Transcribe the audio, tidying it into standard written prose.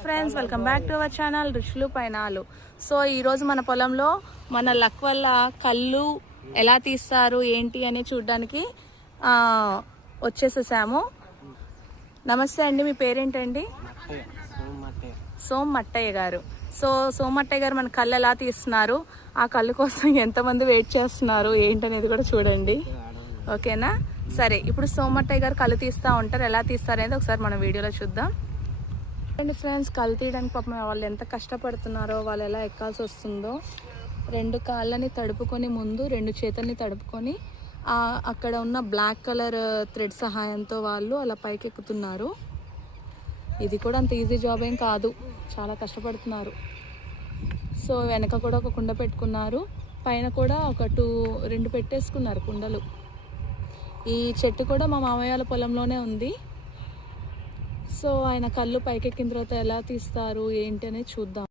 Friends, welcome back to our channel రుచులు పైనాలు. So ఈరోజు మన పొలంలో మన లక్ వల్ల కళ్ళు ఎలా తీస్తారు ఏంటి అని చూడడానికి వచ్చేసేసాము. నమస్తే అండి, మీ పేరేంటండి? సోమట్టయ్య గారు. సోమట్టయ్య గారు మన కళ్ళు ఎలా తీస్తున్నారు, ఆ కళ్ళు కోసం ఎంతమంది వెయిట్ చేస్తున్నారు ఏంటనేది కూడా చూడండి, ఓకేనా? సరే, ఇప్పుడు సోమట్టయ్య గారు కళ్ళు తీస్తూ ఉంటారు. ఎలా తీస్తారనేది ఒకసారి మనం వీడియోలో చూద్దాం. అండ్ ఫ్రెండ్స్, కళ్ళు తీయడానికి పాపం వాళ్ళు ఎంత కష్టపడుతున్నారో, వాళ్ళు ఎలా ఎక్కాల్సి వస్తుందో. 2 కాళ్ళని తడుపుకొని, ముందు 2 చేతుల్ని తడుపుకొని అక్కడ ఉన్న బ్లాక్ కలర్ థ్రెడ్ సహాయంతో వాళ్ళు అలా పైకి ఎక్కుతున్నారు. ఇది కూడా అంత ఈజీ జాబ్ ఏం కాదు, చాలా కష్టపడుతున్నారు. సో వెనక కూడా ఒక కుండ పెట్టుకున్నారు, పైన కూడా ఒక 2 పెట్టేసుకున్నారు కుండలు. ఈ చెట్టు కూడా మా మామయ్య పొలంలోనే ఉంది. సో ఆయన కళ్ళు పైకెక్కిన తర్వాత ఎలా తీస్తారు ఏంటి అనేది చూద్దాం.